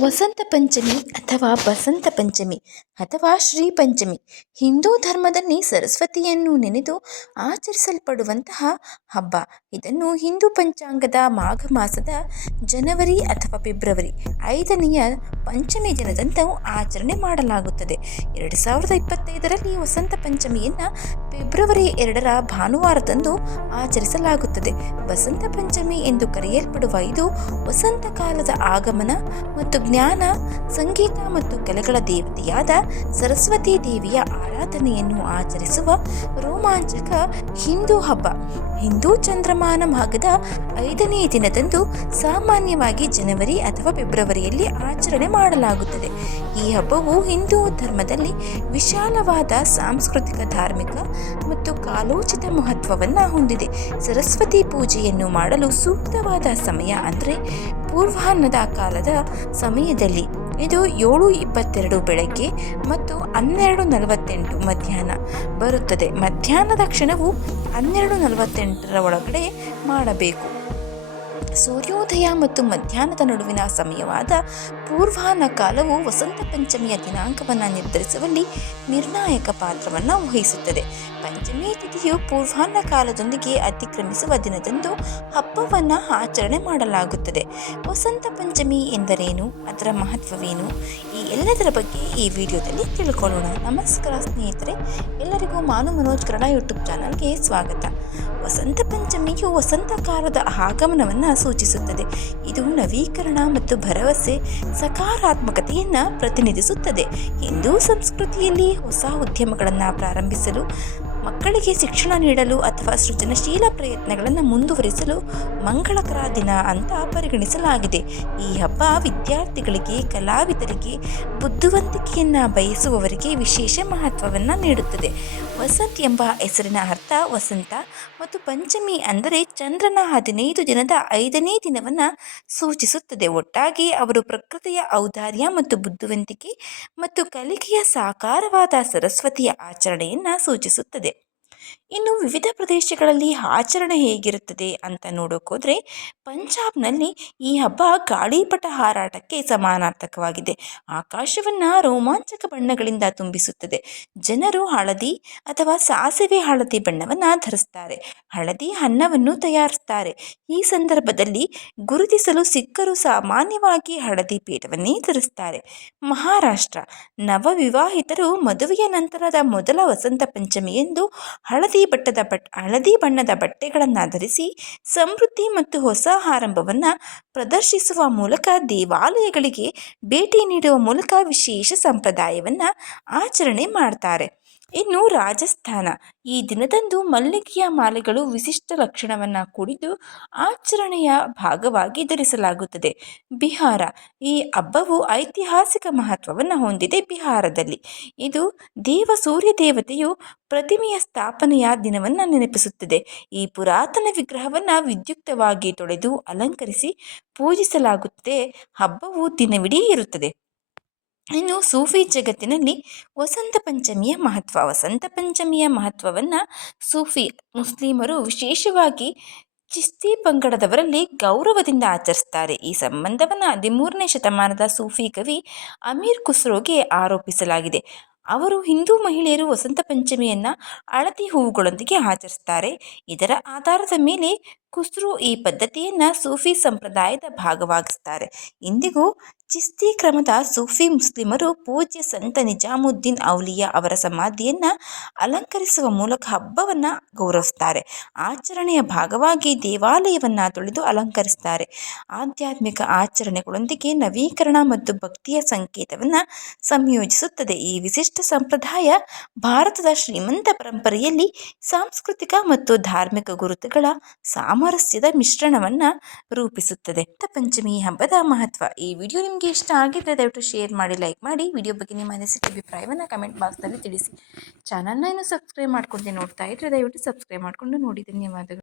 ವಸಂತ ಪಂಚಮಿ ಅಥವಾ ಬಸಂತ ಪಂಚಮಿ. ಅಥವಾ ಶ್ರೀ ಪಂಚಮಿ. ಹಿಂದೂ ಧರ್ಮದಲ್ಲಿ ಸರಸ್ವತಿಯನ್ನು ನೆನೆದು ಆಚರಿಸಲ್ಪಡುವಂತಹ ಹಬ್ಬ. ಇದನ್ನು ಹಿಂದೂ ಪಂಚಾಂಗದ ಮಾಘ ಮಾಸದ ಜನವರಿ ಅಥವಾ ಫೆಬ್ರವರಿ ಐದನೆಯ ಪಂಚಮಿ ದಿನದಂದು ಆಚರಣೆ ಮಾಡಲಾಗುತ್ತದೆ. ಎರಡು ಸಾವಿರದ ಇಪ್ಪತ್ತೈದರಲ್ಲಿ ವಸಂತ ಪಂಚಮಿಯನ್ನು ಫೆಬ್ರವರಿ ಎರಡರ ಭಾನುವಾರದಂದು ಆಚರಿಸಲಾಗುತ್ತದೆ. ವಸಂತ ಪಂಚಮಿ ಎಂದು ಕರೆಯಲ್ಪಡುವ ಇದು ವಸಂತ ಕಾಲದ ಆಗಮನ ಮತ್ತು ಜ್ಞಾನ, ಸಂಗೀತ ಮತ್ತು ಕಲೆಗಳ ದೇವತೆಯಾದ ಸರಸ್ವತಿ ದೇವಿಯ ಆರಾಧನೆಯನ್ನು ಆಚರಿಸುವ ರೋಮಾಂಚಕ ಹಿಂದೂ ಹಬ್ಬ. ಹಿಂದೂ ಚಂದ್ರಮಾನ ಭಾಗದ ಐದನೇ ದಿನದಂದು ಸಾಮಾನ್ಯವಾಗಿ ಜನವರಿ ಅಥವಾ ಫೆಬ್ರವರಿಯಲ್ಲಿ ಆಚರಣೆ ಮಾಡಲಾಗುತ್ತದೆ. ಈ ಹಬ್ಬವು ಹಿಂದೂ ಧರ್ಮದಲ್ಲಿ ವಿಶಾಲವಾದ ಸಾಂಸ್ಕೃತಿಕ, ಧಾರ್ಮಿಕ ಮತ್ತು ಕಾಲೋಚಿತ ಮಹತ್ವವನ್ನು ಹೊಂದಿದೆ. ಸರಸ್ವತಿ ಪೂಜೆಯನ್ನು ಮಾಡಲು ಸೂಕ್ತವಾದ ಸಮಯ ಅಂದರೆ ಪೂರ್ವಾಹ್ನದ ಕಾಲದ ಸಮಯದಲ್ಲಿ. ಇದು ಏಳು ಇಪ್ಪತ್ತೆರಡು ಬೆಳಗ್ಗೆ ಮತ್ತು ಹನ್ನೆರಡು ನಲವತ್ತೆಂಟು ಮಧ್ಯಾಹ್ನ ಬರುತ್ತದೆ. ಮಧ್ಯಾಹ್ನದ ಕ್ಷಣವು ಹನ್ನೆರಡು ನಲವತ್ತೆಂಟರ ಒಳಗಡೆ ಮಾಡಬೇಕು. ಸೂರ್ಯೋದಯ ಮತ್ತು ಮಧ್ಯಾಹ್ನದ ನಡುವಿನ ಸಮಯವಾದ ಪೂರ್ವಾಹ್ನ ಕಾಲವು ವಸಂತ ಪಂಚಮಿಯ ದಿನಾಂಕವನ್ನು ನಿರ್ಧರಿಸುವಲ್ಲಿ ನಿರ್ಣಾಯಕ ಪಾತ್ರವನ್ನು ವಹಿಸುತ್ತದೆ. ಪಂಚಮಿ ತಿಥಿಯು ಪೂರ್ವಾಹ್ನ ಕಾಲದೊಂದಿಗೆ ಅತಿಕ್ರಮಿಸುವ ದಿನದಂದು ಹಬ್ಬವನ್ನು ಆಚರಣೆ ಮಾಡಲಾಗುತ್ತದೆ. ವಸಂತ ಪಂಚಮಿ ಎಂದರೇನು? ಅದರ ಮಹತ್ವವೇನು? ಈ ಎಲ್ಲದರ ಬಗ್ಗೆ ಈ ವಿಡಿಯೋದಲ್ಲಿ ತಿಳ್ಕೊಳ್ಳೋಣ. ನಮಸ್ಕಾರ ಸ್ನೇಹಿತರೆ, ಎಲ್ಲರಿಗೂ ಮಾನು ಮನೋಜ್ ಕನ್ನಡ ಯೂಟ್ಯೂಬ್ ಚಾನಲ್ಗೆ ಸ್ವಾಗತ. ವಸಂತ ಪಂಚಮಿಯು ವಸಂತ ಕಾಲದ ಆಗಮನವನ್ನು ಸೂಚಿಸುತ್ತದೆ. ಇದು ನವೀಕರಣ ಮತ್ತು ಭರವಸೆ ಸಕಾರಾತ್ಮಕತೆಯನ್ನು ಪ್ರತಿನಿಧಿಸುತ್ತದೆ. ಹಿಂದೂ ಸಂಸ್ಕೃತಿಯಲ್ಲಿ ಹೊಸ ಉದ್ಯಮಗಳನ್ನು ಪ್ರಾರಂಭಿಸಲು ಮಕ್ಕಳಿಗೆ ಶಿಕ್ಷಣ ನೀಡಲು ಅಥವಾ ಸೃಜನಶೀಲ ಪ್ರಯತ್ನಗಳನ್ನು ಮುಂದುವರಿಸಲು ಮಂಗಳಕರ ದಿನ ಅಂತ ಪರಿಗಣಿಸಲಾಗಿದೆ. ಈ ಹಬ್ಬ ವಿದ್ಯಾರ್ಥಿಗಳಿಗೆ, ಕಲಾವಿದರಿಗೆ, ಬುದ್ಧಿವಂತಿಕೆಯನ್ನು ಬಯಸುವವರಿಗೆ ವಿಶೇಷ ಮಹತ್ವವನ್ನು ನೀಡುತ್ತದೆ. ವಸಂತ್ ಎಂಬ ಹೆಸರಿನ ಅರ್ಥ ವಸಂತ ಮತ್ತು ಪಂಚಮಿ ಅಂದರೆ ಚಂದ್ರನ ಹದಿನೈದು ದಿನದ ಐದನೇ ದಿನವನ್ನು ಸೂಚಿಸುತ್ತದೆ. ಒಟ್ಟಾಗಿ ಅವರು ಪ್ರಕೃತಿಯ ಔದಾರ್ಯ ಮತ್ತು ಬುದ್ಧಿವಂತಿಕೆ ಮತ್ತು ಕಲಿಕೆಯ ಸಾಕಾರವಾದ ಸರಸ್ವತಿಯ ಆಚರಣೆಯನ್ನು ಸೂಚಿಸುತ್ತದೆ. ಇನ್ನು ವಿವಿಧ ಪ್ರದೇಶಗಳಲ್ಲಿ ಆಚರಣೆ ಹೇಗಿರುತ್ತದೆ ಅಂತ ನೋಡೋಕ್ಕೋದ್ರೆ ಪಂಜಾಬ್ನಲ್ಲಿ ಈ ಹಬ್ಬ ಗಾಳಿಪಟ ಹಾರಾಟಕ್ಕೆ ಸಮಾನಾರ್ಥಕವಾಗಿದೆ. ಆಕಾಶವನ್ನು ರೋಮಾಂಚಕ ಬಣ್ಣಗಳಿಂದ ತುಂಬಿಸುತ್ತದೆ. ಜನರು ಹಳದಿ ಅಥವಾ ಸಾಸಿವೆ ಹಳದಿ ಬಣ್ಣವನ್ನು ಧರಿಸ್ತಾರೆ. ಹಳದಿ ಅನ್ನವನ್ನು ತಯಾರಿಸ್ತಾರೆ. ಈ ಸಂದರ್ಭದಲ್ಲಿ ಗುರುತಿಸಲು ಸಿಕ್ಕರು ಸಾಮಾನ್ಯವಾಗಿ ಹಳದಿ ಪೀಠವನ್ನೇ ಧರಿಸ್ತಾರೆ. ಮಹಾರಾಷ್ಟ್ರ ನವವಿವಾಹಿತರು ಮದುವೆಯ ನಂತರದ ಮೊದಲ ವಸಂತ ಪಂಚಮಿ ಎಂದು ಹಳದಿ ಬಟ್ಟದ ಬಟ್, ಹಳದಿ ಬಣ್ಣದ ಬಟ್ಟೆಗಳನ್ನು ಧರಿಸಿ ಸಮೃದ್ಧಿ ಮತ್ತು ಹೊಸ ಆರಂಭವನ್ನು ಪ್ರದರ್ಶಿಸುವ ಮೂಲಕ ದೇವಾಲಯಗಳಿಗೆ ಭೇಟಿ ನೀಡುವ ಮೂಲಕ ವಿಶೇಷ ಸಂಪ್ರದಾಯವನ್ನು ಆಚರಣೆ ಮಾಡ್ತಾರೆ. ಇನ್ನು ರಾಜಸ್ಥಾನ. ಈ ದಿನದಂದು ಮಲ್ಲಿಗೆಯ ಮಾಲೆಗಳು ವಿಶಿಷ್ಟ ಲಕ್ಷಣವನ್ನು ಕೂಡಿದ್ದು ಆಚರಣೆಯ ಭಾಗವಾಗಿ ಧರಿಸಲಾಗುತ್ತದೆ ಬಿಹಾರ. ಈ ಹಬ್ಬವು ಐತಿಹಾಸಿಕ ಮಹತ್ವವನ್ನು ಹೊಂದಿದೆ ಬಿಹಾರದಲ್ಲಿ. ಇದು ದೇವ ಸೂರ್ಯ ದೇವತೆಯು ಪ್ರತಿಮೆಯ ಸ್ಥಾಪನೆಯ ದಿನವನ್ನು ನೆನಪಿಸುತ್ತದೆ. ಈ ಪುರಾತನ ವಿಗ್ರಹವನ್ನು ವಿದ್ಯುಕ್ತವಾಗಿ ತೊಳೆದು ಅಲಂಕರಿಸಿ ಪೂಜಿಸಲಾಗುತ್ತದೆ. ಹಬ್ಬವು ದಿನವಿಡೀ ಇರುತ್ತದೆ. ಇನ್ನು ಸೂಫಿ ಜಗತ್ತಿನಲ್ಲಿ ವಸಂತ ಪಂಚಮಿಯ ಮಹತ್ವ. ವಸಂತ ಪಂಚಮಿಯ ಮಹತ್ವವನ್ನು ಸೂಫಿ ಮುಸ್ಲಿಮರು ವಿಶೇಷವಾಗಿ ಚಿಸ್ತಿ ಪಂಗಡದವರಲ್ಲಿ ಗೌರವದಿಂದ ಆಚರಿಸ್ತಾರೆ. ಈ ಸಂಬಂಧವನ್ನು ಹದಿಮೂರನೇ ಶತಮಾನದ ಸೂಫಿ ಕವಿ ಅಮೀರ್ ಖುಸ್ರೋಗೆ ಆರೋಪಿಸಲಾಗಿದೆ. ಅವರು ಹಿಂದೂ ಮಹಿಳೆಯರು ವಸಂತ ಪಂಚಮಿಯನ್ನು ಅಳತಿ ಹೂವುಗಳೊಂದಿಗೆ ಆಚರಿಸ್ತಾರೆ. ಇದರ ಆಧಾರದ ಮೇಲೆ ಖುಸ್ರು ಈ ಪದ್ಧತಿಯನ್ನು ಸೂಫಿ ಸಂಪ್ರದಾಯದ ಭಾಗವಾಗಿಸ್ತಾರೆ. ಇಂದಿಗೂ ಚಿಸ್ತಿ ಕ್ರಮದ ಸೂಫಿ ಮುಸ್ಲಿಮರು ಪೂಜ್ಯ ಸಂತ ನಿಜಾಮುದ್ದೀನ್ ಔಲಿಯಾ ಅವರ ಸಮಾಧಿಯನ್ನು ಅಲಂಕರಿಸುವ ಮೂಲಕ ಹಬ್ಬವನ್ನು ಗೌರವಿಸ್ತಾರೆ. ಆಚರಣೆಯ ಭಾಗವಾಗಿ ದೇವಾಲಯವನ್ನು ತೊಳೆದು ಅಲಂಕರಿಸ್ತಾರೆ. ಆಧ್ಯಾತ್ಮಿಕ ಆಚರಣೆಗಳೊಂದಿಗೆ ನವೀಕರಣ ಮತ್ತು ಭಕ್ತಿಯ ಸಂಕೇತವನ್ನು ಸಂಯೋಜಿಸುತ್ತದೆ. ಈ ವಿಶಿಷ್ಟ ಸಂಪ್ರದಾಯ ಭಾರತದ ಶ್ರೀಮಂತ ಪರಂಪರೆಯಲ್ಲಿ ಸಾಂಸ್ಕೃತಿಕ ಮತ್ತು ಧಾರ್ಮಿಕ ಗುರುತುಗಳ ಸಾಮರಸ್ಯದ ಮಿಶ್ರಣವನ್ನು ರೂಪಿಸುತ್ತದೆ. ಪಂಚಮಿ ಹಬ್ಬದ ಮಹತ್ವ. ಈ ವಿಡಿಯೋ ನಿಮಗೆ ಇಷ್ಟ ಆಗಿದ್ದರೆ ದಯವಿಟ್ಟು ಶೇರ್ ಮಾಡಿ, ಲೈಕ್ ಮಾಡಿ. ವಿಡಿಯೋ ಬಗ್ಗೆ ನಿಮ್ಮ ಅನಿಸಿಕೆ ಅಭಿಪ್ರಾಯವನ್ನು ಕಮೆಂಟ್ ಬಾಕ್ಸ್ನಲ್ಲಿ ತಿಳಿಸಿ. ಚಾನಲ್ನ ಇನ್ನೂ ಸಬ್ಸ್ಕ್ರೈಬ್ ಮಾಡ್ಕೊಂಡು ನೋಡ್ತಾ ಇದ್ದರೆ ದಯವಿಟ್ಟು ಸಬ್ಸ್ಕ್ರೈಬ್ ಮಾಡಿಕೊಂಡು ನೋಡಿ ಧನ್ಯವಾದಗಳು.